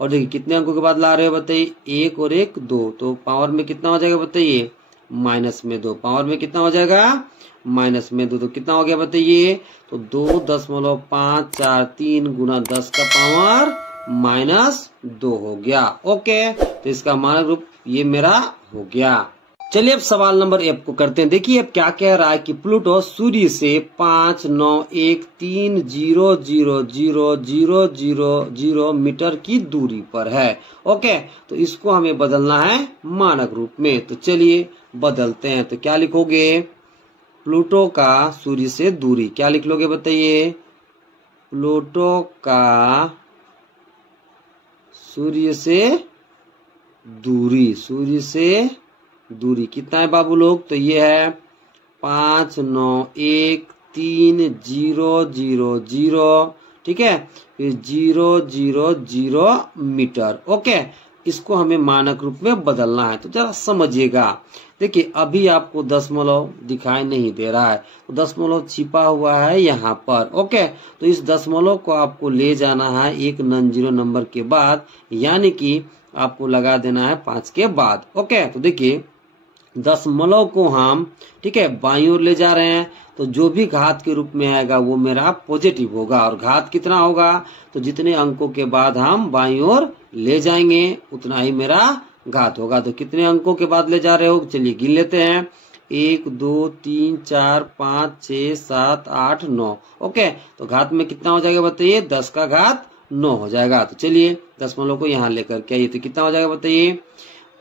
और देखिए कितने अंकों के बाद ला रहे हो बताइए, 1 और 1 2, तो पावर में कितना हो जाएगा बताइए, माइनस में 2, पावर में कितना हो जाएगा, माइनस में 2, तो कितना हो गया बताइए, तो 2.543 गुना 10 का पावर -2 हो गया। ओके, तो इसका मानक रूप ये मेरा हो गया। चलिए अब सवाल नंबर एफ को करते हैं। देखिए अब क्या कह रहा है कि प्लूटो सूर्य से 591300000 मीटर की दूरी पर है। ओके, तो इसको हमें बदलना है मानक रूप में, तो चलिए बदलते हैं। तो क्या लिखोगे, प्लूटो का सूर्य से दूरी, क्या लिख लोगे बताइए, प्लूटो का सूर्य से दूरी, सूर्य से दूरी कितना है बाबू लोग, तो ये है 5913000, ठीक है, फिर 000 मीटर। ओके, इसको हमें मानक रूप में बदलना है, तो जरा समझिएगा। देखिए अभी आपको दशमलव दिखाई नहीं दे रहा है, तो दशमलव छिपा हुआ है यहाँ पर। ओके, तो इस दशमलव को आपको ले जाना है एक नॉन जीरो नंबर के बाद, यानी कि आपको लगा देना है 5 के बाद। ओके, तो देखिए दशमलव को हम, ठीक है, बाईं ओर ले जा रहे हैं, तो जो भी घात के रूप में आएगा वो मेरा पॉजिटिव होगा, और घात कितना होगा, तो जितने अंकों के बाद हम बाईं ओर ले जाएंगे उतना ही मेरा घात होगा। तो कितने अंकों के बाद ले जा रहे हो, चलिए गिन लेते हैं, 1 2 3 4 5 6 7 8 9। ओके, तो घात में कितना हो जाएगा बताइए, 10 का घात 9 हो जाएगा। तो चलिए दशमलव को यहाँ लेकर के आइए, तो कितना हो जाएगा बताइए,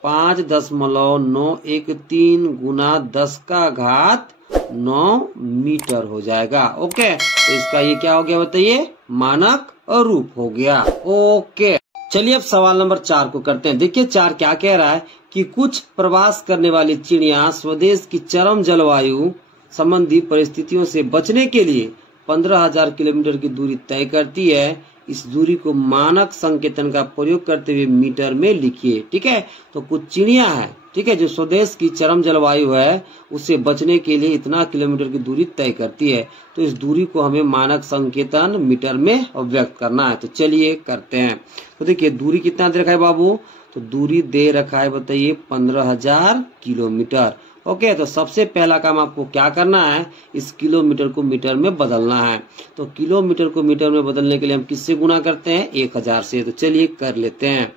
5.913 गुना 10 का घात 9 मीटर हो जाएगा। ओके, तो इसका ये क्या हो गया बताइए, मानक रूप हो गया। ओके, चलिए अब सवाल नंबर 4 को करते हैं। देखिए 4 क्या कह रहा है कि कुछ प्रवास करने वाली चिड़िया स्वदेश की चरम जलवायु संबंधी परिस्थितियों से बचने के लिए 15,000 किलोमीटर की दूरी तय करती है। इस दूरी को मानक संकेतन का प्रयोग करते हुए मीटर में लिखिए। ठीक है, तो कुछ चिड़िया है, ठीक है, जो स्वदेश की चरम जलवायु है उससे बचने के लिए इतना किलोमीटर की दूरी तय करती है, तो इस दूरी को हमें मानक संकेतन मीटर में व्यक्त करना है। तो चलिए करते हैं। तो देखिए दूरी कितना दे रखा है बाबू, तो दूरी दे रखा है बताइए 15,000 किलोमीटर। ओके, तो सबसे पहला काम आपको क्या करना है, इस किलोमीटर को मीटर में बदलना है। तो किलोमीटर को मीटर में बदलने के लिए हम किससे गुना करते हैं, 1000 से। तो चलिए कर लेते हैं।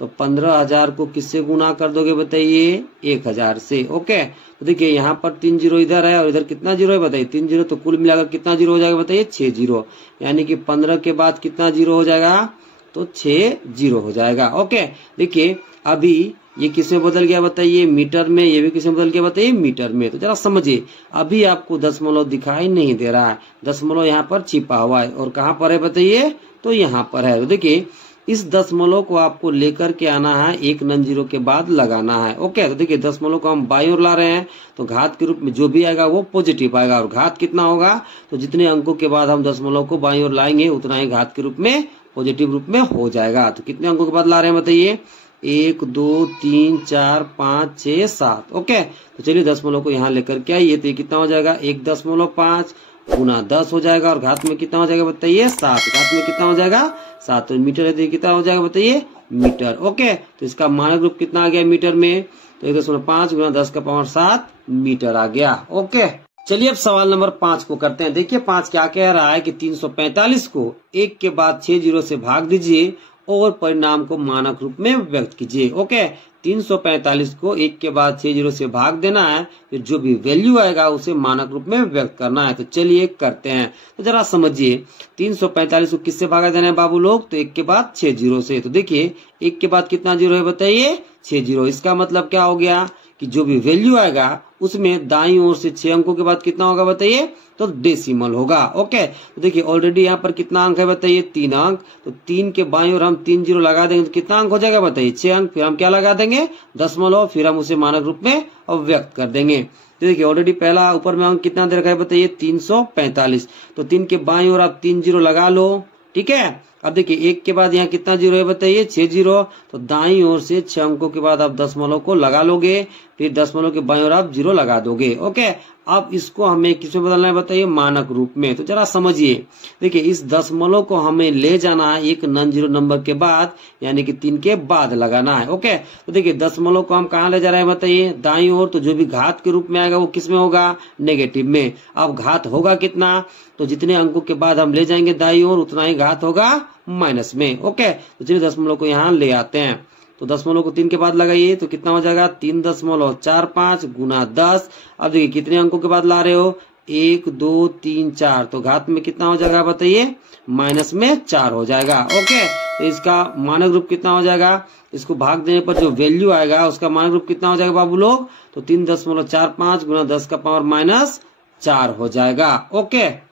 तो 15,000 को किससे गुना कर दोगे बताइए, 1000 से। ओके, तो देखिए यहाँ पर 3 जीरो इधर है और इधर कितना जीरो है बताइए, 3 जीरो, तो कुल मिलाकर कितना जीरो हो जाएगा बताइए, 6 जीरो, यानी कि 15 के बाद कितना जीरो हो जाएगा, तो 6 जीरो हो जाएगा। ओके, देखिए अभी ये किसमें बदल गया बताइए, मीटर में, ये भी किसमें बदल गया बताइए, मीटर में। तो जरा समझिए, अभी आपको दशमलव दिखाई नहीं दे रहा है, दशमलव यहाँ पर छिपा हुआ है, और कहाँ पर है बताइए, तो यहाँ पर है। तो देखिए इस दशमलव को आपको लेकर के आना है, एक नॉन जीरो के बाद लगाना है। ओके, तो देखिए दशमलव को हम बाईं ओर ला रहे हैं, तो घात के रूप में जो भी आएगा वो पॉजिटिव आएगा, और घात कितना होगा, तो जितने अंकों के बाद हम दशमलव को बाईं ओर लाएंगे उतना ही घात के रूप में पॉजिटिव रूप में हो जाएगा। तो कितने अंकों के बाद ला रहे हैं बताइए, 1 2 3 4 5 6 7। ओके, तो चलिए दशमलव को यहाँ लेकर के आइए, तो ये कितना हो जाएगा, 1.5 गुना 10 हो जाएगा, और घात में कितना हो जाएगा बताइए, 7। घात में कितना हो जाएगा, 7। तो मीटर है, तो कितना हो जाएगा बताइए, मीटर। ओके, तो इसका मानक रूप कितना आ गया मीटर में, तो 1.5 गुना 10 का पावर 7 मीटर आ गया। ओके, चलिए अब सवाल नंबर 5 को करते हैं। देखिए 5 क्या कह रहा है कि 345 को 1 के बाद 6 जीरो से भाग दीजिए और परिणाम को मानक रूप में व्यक्त कीजिए। ओके, 345 को 1 के बाद 6 जीरो से भाग देना है, फिर जो भी वैल्यू आएगा उसे मानक रूप में व्यक्त करना है। तो चलिए करते हैं। तो जरा समझिए, 345 को किससे भागा देना है बाबू लोग, तो 1 के बाद 6 जीरो से। तो देखिए 1 के बाद कितना जीरो है बताइए, 6 जीरो। इसका मतलब क्या हो गया कि जो भी वैल्यू आएगा उसमें दाईं ओर से 6 अंकों के बाद कितना होगा बताइए, तो डेसिमल होगा। ओके, तो देखिए ऑलरेडी यहाँ पर कितना अंक है बताइए, 3 अंक। तो 3 के बाईं ओर हम 3 जीरो लगा देंगे तो कितना अंक हो जाएगा बताइए, 6 अंक। फिर हम क्या लगा देंगे, दशमलव, फिर हम उसे मानक रूप में व्यक्त कर देंगे। तो देखिए ऑलरेडी पहला ऊपर में अंक कितना दे रखा है बताइए, 345। तो 3 के बाईं ओर आप 3 जीरो लगा लो। ठीक है, अब देखिए 1 के बाद यहाँ कितना जीरो है बताइए, 6 जीरो। तो दाईं ओर से 6 अंकों के बाद आप दशमलव को लगा लोगे, फिर दशमलव के बाईं ओर आप जीरो लगा दोगे। ओके, अब इसको हमें किसमें बदलना है बताइए, मानक रूप में। तो जरा समझिए, देखिए इस दशमलव को हमें ले जाना है एक नॉन जीरो नंबर के बाद, यानी कि 3 के बाद लगाना है। ओके, तो देखिए दशमलव को हम कहाँ ले जा रहे हैं बताइए, दाईं ओर। तो जो भी घात के रूप में आएगा वो किस में होगा, नेगेटिव में। अब घात होगा कितना, तो जितने अंकों के बाद हम ले जाएंगे दाईं ओर उतना ही घात होगा माइनस में। ओके, तो चलिए दशमलव को यहाँ ले आते हैं। तो दशमलव को 3 के बाद लगाइए तो कितना हो जाएगा, 3.45 गुना 10। अब देखिए कितने अंकों के बाद ला रहे हो, 1 2 3 4। तो घात में कितना हो जाएगा बताइए, माइनस में 4 हो जाएगा। ओके, तो इसका मानक रूप कितना हो जाएगा, इसको भाग देने पर जो वैल्यू आएगा उसका मानक रूप कितना हो जाएगा बाबू लोग, तो 3.45 गुना 10 का पावर माइनस 4 हो जाएगा। ओके,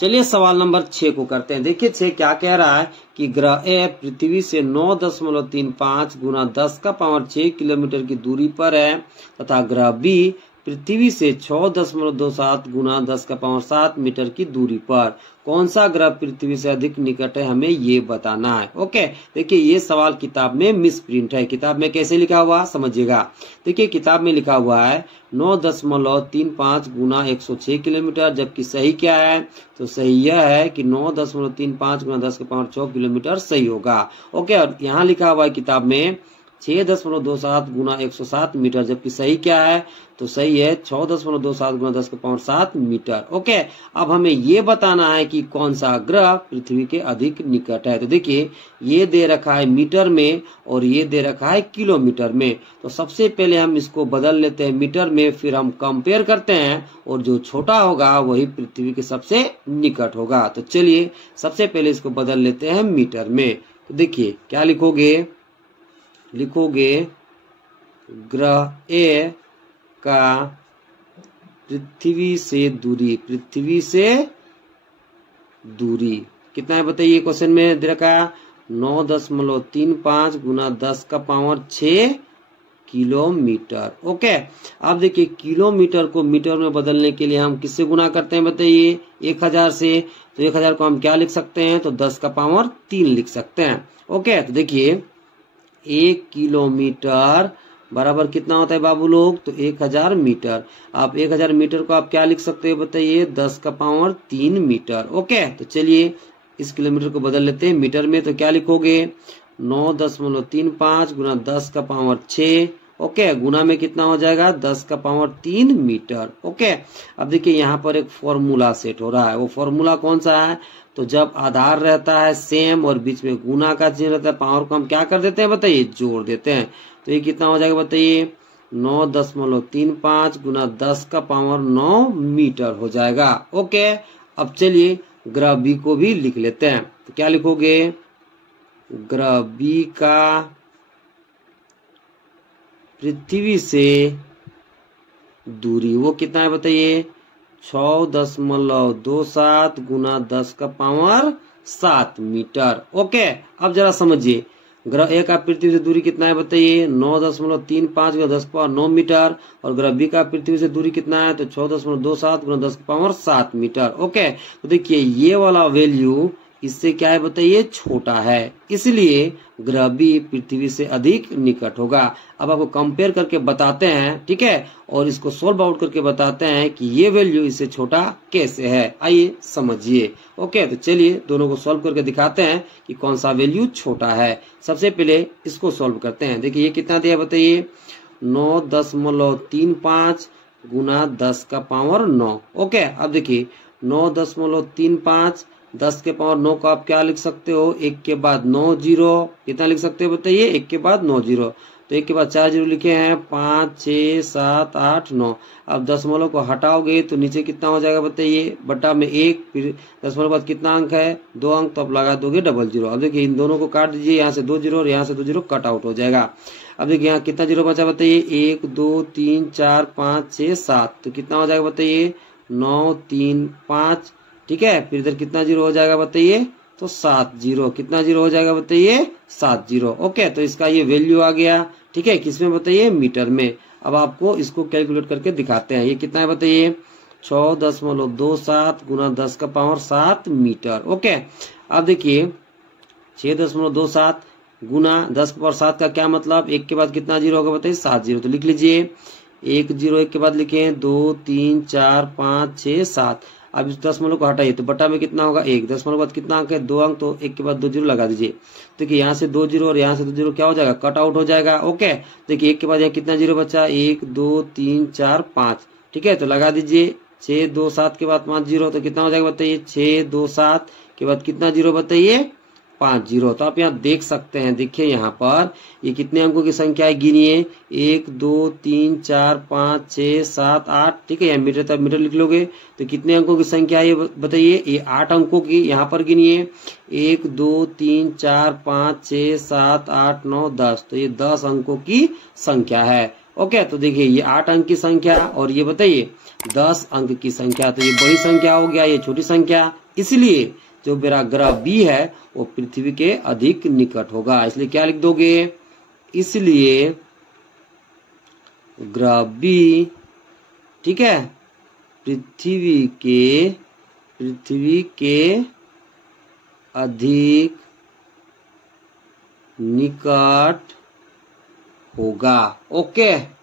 चलिए सवाल नंबर 6 को करते हैं। देखिए 6 क्या कह रहा है कि ग्रह ए पृथ्वी से 9.35 गुना 10 का पावर 6 किलोमीटर की दूरी पर है, तथा ग्रह बी पृथ्वी से 6.27 गुना 10 का पावर 7 मीटर की दूरी पर। कौन सा ग्रह पृथ्वी से अधिक निकट है, हमें ये बताना है। ओके, देखिए ये सवाल किताब में मिस प्रिंट है। किताब में कैसे लिखा हुआ समझिएगा। देखिए किताब में लिखा हुआ है 9.35 गुना 106 किलोमीटर, जबकि सही क्या है, तो सही यह है कि 9.35 गुना 10 का पावर 6 किलोमीटर सही होगा। ओके, और यहाँ लिखा हुआ है किताब में 6.27 गुना 107 मीटर, जबकि सही क्या है, तो सही है 6.27 गुना 10 का पावर 7 मीटर। ओके, अब हमें ये बताना है कि कौन सा ग्रह पृथ्वी के अधिक निकट है। तो देखिए ये दे रखा है मीटर में और ये दे रखा है किलोमीटर में। तो सबसे पहले हम इसको बदल लेते हैं मीटर में, फिर हम कंपेयर करते हैं और जो छोटा होगा वही पृथ्वी के सबसे निकट होगा। तो चलिए सबसे पहले इसको बदल लेते हैं मीटर में। तो देखिए क्या लिखोगे, लिखोगे ग्रह ए का पृथ्वी से दूरी, पृथ्वी से दूरी कितना है बताइए, क्वेश्चन में दे रखा 9.35 गुना 10 का पावर 6 किलोमीटर। ओके, अब देखिए किलोमीटर को मीटर में बदलने के लिए हम किससे गुना करते हैं बताइए, 1000 से। तो 1000 को हम क्या लिख सकते हैं, तो 10 का पावर 3 लिख सकते हैं। ओके, तो देखिए 1 किलोमीटर बराबर कितना होता है बाबू लोग, तो 1000 मीटर। आप 1000 मीटर को आप क्या लिख सकते हो बताइए, 10 का पावर 3 मीटर। ओके, तो चलिए इस किलोमीटर को बदल लेते हैं मीटर में। तो क्या लिखोगे, 9.35 गुना 10 का पावर 6। ओके, गुना में कितना हो जाएगा, 10 का पावर 3 मीटर। ओके, अब देखिए यहाँ पर एक फॉर्मूला सेट हो रहा है। वो फॉर्मूला कौन सा है, तो जब आधार रहता है सेम और बीच में गुना का चिन्ह रहता है, पावर को हम क्या कर देते हैं बताइए, जोड़ देते हैं। तो ये कितना हो जाएगा बताइए, 9.35 गुना 10 का पावर 9 मीटर हो जाएगा। ओके, अब चलिए ग्रह बी को भी लिख लेते हैं। तो क्या लिखोगे, ग्रह बी का पृथ्वी से दूरी वो कितना है बताइए, 6.27 गुना 10 का पावर 7 मीटर। ओके, अब जरा समझिए ग्रह ए का पृथ्वी से दूरी कितना है बताइए, 9.35 गुना 10 का पावर 9 मीटर। और ग्रह बी का पृथ्वी से दूरी कितना है, तो 6.27 गुना 10 का पावर 7 मीटर। ओके, तो देखिए ये वाला वैल्यू इससे क्या है बताइए, छोटा है, इसलिए ग्रह बी पृथ्वी से अधिक निकट होगा। अब आपको कंपेयर करके बताते हैं, ठीक है, और इसको सोल्व आउट करके बताते हैं कि ये वैल्यू इससे छोटा कैसे है। आइए समझिए। ओके, तो चलिए दोनों को सोल्व करके दिखाते हैं कि कौन सा वैल्यू छोटा है। सबसे पहले इसको सोल्व करते हैं। देखिए ये कितना दिया बताइए, 9.35 गुना 10 का पावर 9। ओके, अब देखिए 9.35 10 के पावर 9 को आप क्या लिख सकते हो, 1 के बाद 9 जीरो, कितना लिख सकते हो बताइए, 1 के बाद 9 जीरो। तो 1 के बाद 4 जीरो लिखे हैं, 5 6 7 8 9। अब दशमलव को हटाओगे तो नीचे कितना हो जाएगा बताइए, बटा में 1, फिर दशमलव बाद कितना अंक है, 2 अंक, तो आप लगा दोगे डबल जीरो। अब देखिए इन दोनों को काट दीजिए, यहाँ से 2 जीरो और यहाँ से 2 जीरो कट आउट हो जाएगा। अब देखिए यहाँ कितना जीरो बचा बताइए, 1 2 3 4 5 6 7। तो कितना हो जाएगा बताइए, 9 3 5, ठीक है। फिर इधर कितना जीरो हो जाएगा बताइए, तो 7 जीरो। कितना जीरो हो जाएगा बताइए, 7 जीरो। ओके, तो इसका ये वैल्यू आ गया, ठीक है, किसमें बताइए, मीटर में। अब आपको इसको कैलकुलेट करके दिखाते हैं। ये कितना है बताइए, 6.27 गुना 10 का पावर 7 मीटर। ओके, अब देखिए 6.27 गुना 10 का पावर 7 का क्या मतलब, 1 के बाद कितना जीरो होगा बताइए, 7 जीरो। तो लिख लीजिए 1 0 1 के बाद लिखे हैं 2 3 4 5 6 7। अब इस दशमलव को हटाइए तो बटा में कितना होगा 1, दशमलव बाद कितना अंक है 2 अंक, तो 1 के बाद 2 जीरो लगा दीजिए। देखिए यहाँ से 2 जीरो और यहाँ से 2 जीरो क्या हो जाएगा, कट आउट हो जाएगा। ओके, देखिए 1 के बाद यहाँ कितना जीरो बचा, 1 2 3 4 5। ठीक है, तो लगा दीजिए 6 2 7 के बाद 5 जीरो, तो कितना हो जाएगा बताइए, 6 2 7 के बाद कितना जीरो बताइए, 5 जीरो। तो आप यहाँ देख सकते हैं, देखिए यहाँ पर ये कितने अंकों की संख्या है, गिनिए 1 2 3 4 5 6 7 8। ठीक है, यहाँ मीटर तब मीटर लिख लोगे तो कितने अंकों की संख्या है ये बताइए, ये 8 अंकों की। यहाँ पर गिनिए 1 2 3 4 5 6 7 8 9 10, तो ये 10 अंकों की संख्या है। ओके, तो देखिए ये 8 अंक की संख्या और ये बताइए 10 अंक की संख्या, तो ये बड़ी संख्या हो गया, ये छोटी संख्या। इसलिए जो मेरा ग्रह बी है वो पृथ्वी के अधिक निकट होगा, इसलिए क्या लिख दोगे, इसलिए ग्रह बी, ठीक है, पृथ्वी के अधिक निकट होगा। ओके।